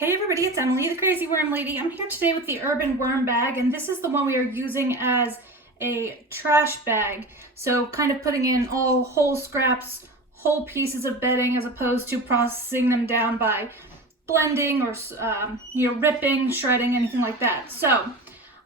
Hey everybody, it's Emily, the Crazy Worm Lady. I'm here today with the Urban Worm Bag, and this is the one we are using as a trash bag. So kind of putting in all whole scraps, whole pieces of bedding, as opposed to processing them down by blending or ripping, shredding, anything like that. So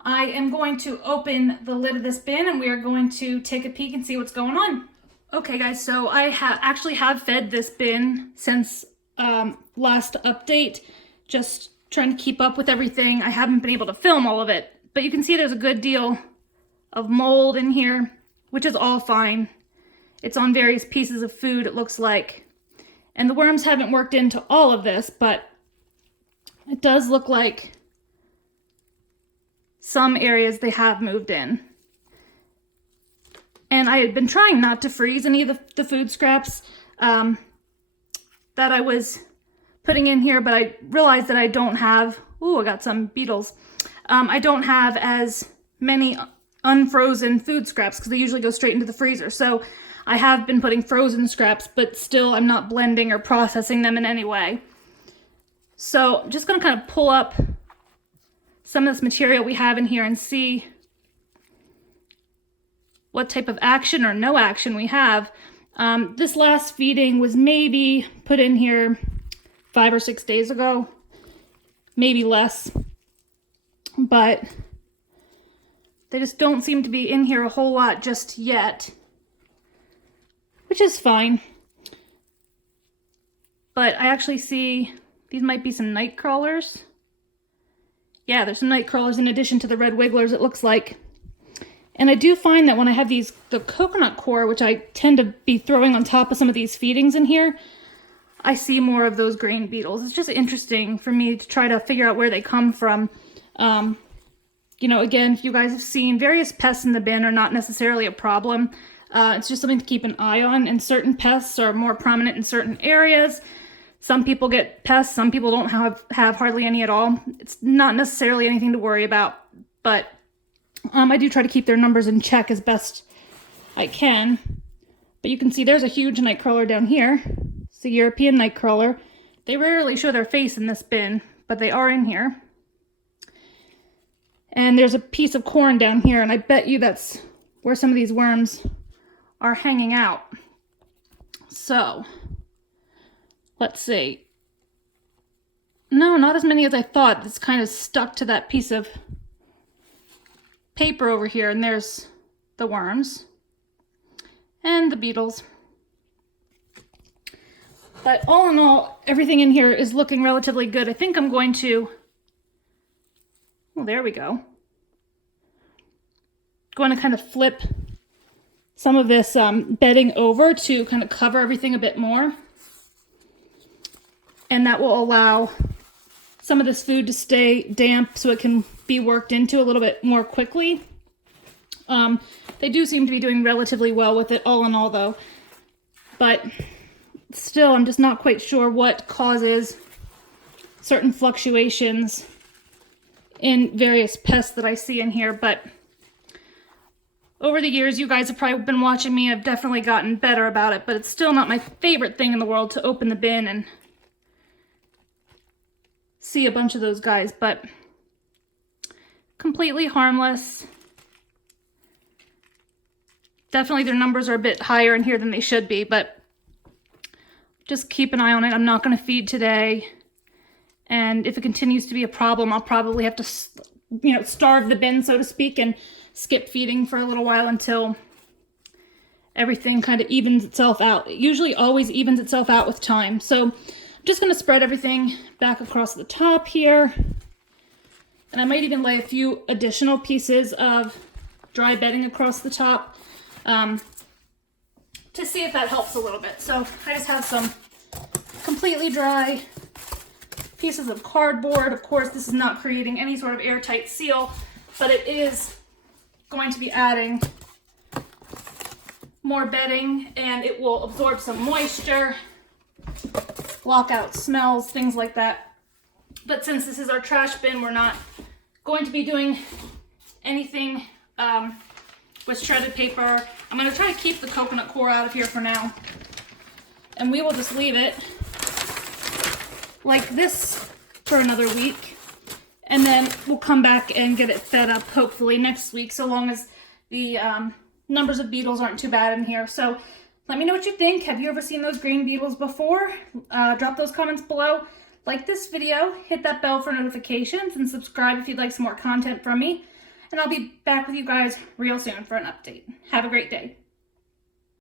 I am going to open the lid of this bin and we are going to take a peek and see what's going on. Okay guys, so I actually have fed this bin since last update. Just trying to keep up with everything. I haven't been able to film all of it, but you can see there's a good deal of mold in here, which is all fine. It's on various pieces of food, it looks like. And the worms haven't worked into all of this, but it does look like some areas they have moved in. And I had been trying not to freeze any of the food scraps that I was putting in here, but I realized that I don't have, ooh, I got some beetles. I don't have as many unfrozen food scraps because they usually go straight into the freezer. So I have been putting frozen scraps, but still I'm not blending or processing them in any way. So I'm just gonna kind of pull up some of this material we have in here and see what type of action or no action we have. This last feeding was maybe put in here 5 or 6 days ago, maybe less, but they just don't seem to be in here a whole lot just yet, which is fine. But I actually see these might be some night crawlers. Yeah, there's some night crawlers in addition to the red wigglers, it looks like. And I do find that when I have the coconut coir, which I tend to be throwing on top of some of these feedings in here, I see more of those green beetles. It's just interesting for me to try to figure out where they come from. You know, again, if you guys have seen, various pests in the bin are not necessarily a problem. It's just something to keep an eye on, and certain pests are more prominent in certain areas. Some people get pests, some people don't have hardly any at all. It's not necessarily anything to worry about, but I do try to keep their numbers in check as best I can. But you can see there's a huge night crawler down here. It's a European night crawler. They rarely show their face in this bin, but they are in here. And there's a piece of corn down here, and I bet you that's where some of these worms are hanging out. So, let's see. No, not as many as I thought. It's kind of stuck to that piece of paper over here, and there's the worms and the beetles. But all in all, everything in here is looking relatively good. I think I'm going to, well, there we go. Going to kind of flip some of this bedding over to kind of cover everything a bit more. And that will allow some of this food to stay damp so it can be worked into a little bit more quickly. They do seem to be doing relatively well with it all in all though. But still, I'm just not quite sure what causes certain fluctuations in various pests that I see in here. But over the years, you guys have probably been watching me. I've definitely gotten better about it, but it's still not my favorite thing in the world to open the bin and see a bunch of those guys, but completely harmless. Definitely their numbers are a bit higher in here than they should be, but just keep an eye on it. I'm not going to feed today. And if it continues to be a problem, I'll probably have to, starve the bin, so to speak, and skip feeding for a little while until everything kind of evens itself out. It usually always evens itself out with time. So I'm just going to spread everything back across the top here. And I might even lay a few additional pieces of dry bedding across the top to see if that helps a little bit. So I just have some completely dry pieces of cardboard. Of course, this is not creating any sort of airtight seal, but it is going to be adding more bedding, and it will absorb some moisture, block out smells, things like that. But since this is our trash bin, we're not going to be doing anything with shredded paper. I'm going to try to keep the coconut coir out of here for now. And we will just leave it like this for another week. And then we'll come back and get it fed up hopefully next week, so long as the numbers of beetles aren't too bad in here. So let me know what you think. Have you ever seen those green beetles before? Drop those comments below. Like this video, hit that bell for notifications, and subscribe if you'd like some more content from me. And I'll be back with you guys real soon for an update. Have a great day.